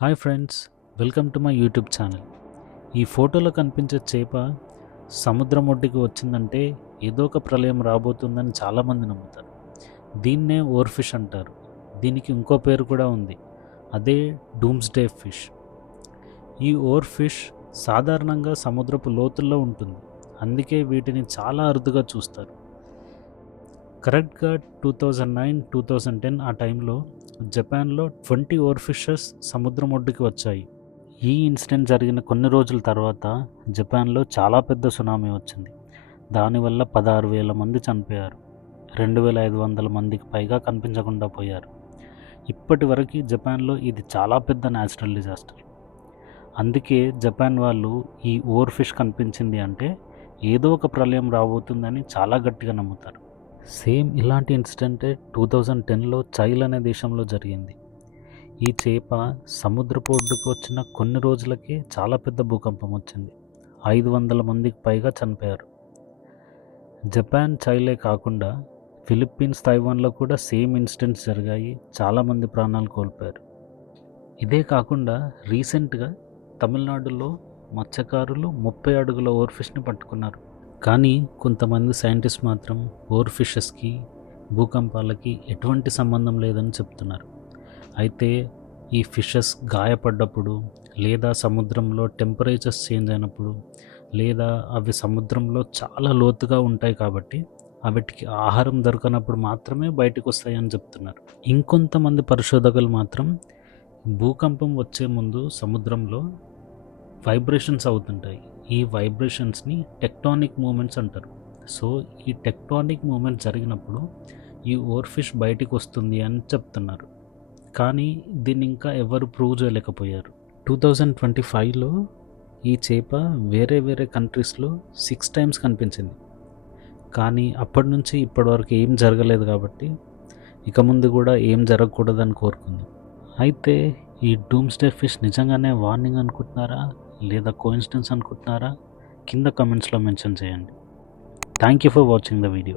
Hi friends, welcome to my YouTube channel. ఈ ఫోటోలో కనిపించే చేప సముద్రం ఒడ్డుకి వచ్చిందంటే ఏదో ఒక ప్రళయం రాబోతుందని చాలామంది నమ్ముతారు. దీన్నే ఓర్ ఫిష్ అంటారు. దీనికి ఇంకో పేరు కూడా ఉంది, అదే డూమ్స్డే ఫిష్. ఈ ఓర్ ఫిష్ సాధారణంగా సముద్రపు లోతుల్లో ఉంటుంది, అందుకే వీటిని చాలా అరుదుగా చూస్తారు. కరెక్ట్గా 2009-2010 ఆ టైంలో జపాన్లో 20 ఓర్ ఫిషెస్ సముద్రం ఒడ్డుకి వచ్చాయి. ఈ ఇన్సిడెంట్ జరిగిన కొన్ని రోజుల తర్వాత జపాన్లో చాలా పెద్ద సునామీ వచ్చింది. దానివల్ల 16,000 మంది చనిపోయారు, 2,500 మందికి పైగా కనిపించకుండా పోయారు. ఇప్పటి వరకు జపాన్లో ఇది చాలా పెద్ద న్యాచురల్ డిజాస్టర్. అందుకే జపాన్ వాళ్ళు ఈ ఓర్ ఫిష్ కనిపించింది అంటే ఏదో ఒక ప్రళయం రాబోతుందని చాలా గట్టిగా నమ్ముతారు. సేమ్ ఇలాంటి ఇన్సిడెంటే 2010లో చైల్ అనే దేశంలో జరిగింది. ఈ చేప సముద్రపు ఒడ్డుకు వచ్చిన కొన్ని రోజులకే చాలా పెద్ద భూకంపం వచ్చింది, 500 మందికి పైగా చనిపోయారు. జపాన్, చైలే కాకుండా ఫిలిప్పీన్స్, తైవాన్లో కూడా సేమ్ ఇన్సిడెంట్స్ జరిగాయి, చాలామంది ప్రాణాలు కోల్పోయారు. ఇదే కాకుండా రీసెంట్గా తమిళనాడులో మత్స్యకారులు 30 అడుగుల ఓర్ ఫిష్ని పట్టుకున్నారు. కానీ కొంతమంది సైంటిస్ట్ మాత్రం ఓర్ ఫిషెస్కి భూకంపాలకి ఎటువంటి సంబంధం లేదని చెప్తున్నారు. అయితే ఈ ఫిషెస్ గాయపడ్డప్పుడు, లేదా సముద్రంలో టెంపరేచర్స్ చేంజ్ అయినప్పుడు, లేదా అవి సముద్రంలో చాలా లోతుగా ఉంటాయి కాబట్టి వాటికి ఆహారం దొరకనప్పుడు మాత్రమే బయటకు వస్తాయని చెప్తున్నారు. ఇంకొంతమంది పరిశోధకులు మాత్రం భూకంపం వచ్చే ముందు సముద్రంలో వైబ్రేషన్స్ అవుతుంటాయి. ఈ వైబ్రేషన్స్ని టెక్టానిక్ మూమెంట్స్ అంటారు. సో ఈ టెక్టానిక్ మూమెంట్స్ జరిగినప్పుడు ఈ ఓర్ ఫిష్ బయటికి వస్తుంది అని చెప్తున్నారు. కానీ దీన్ని ఇంకా ఎవరు ప్రూవ్ చేయలేకపోయారు. 2025లో ఈ చేప వేరే వేరే కంట్రీస్లో 6 టైమ్స్ కనిపించింది. కానీ అప్పటి నుంచి ఇప్పటివరకు ఏం జరగలేదు కాబట్టి ఇక ముందు కూడా ఏం జరగకూడదని కోరుకుందాం. అయితే ఈ డూమ్స్డే ఫిష్ నిజంగానే వార్నింగ్ అనుకుంటున్నారా లేదా కోఇన్సిడెన్స్ అనుకుంటున్నారా? కింద కమెంట్స్లో మెన్షన్ చేయండి. Thank you for watching the video.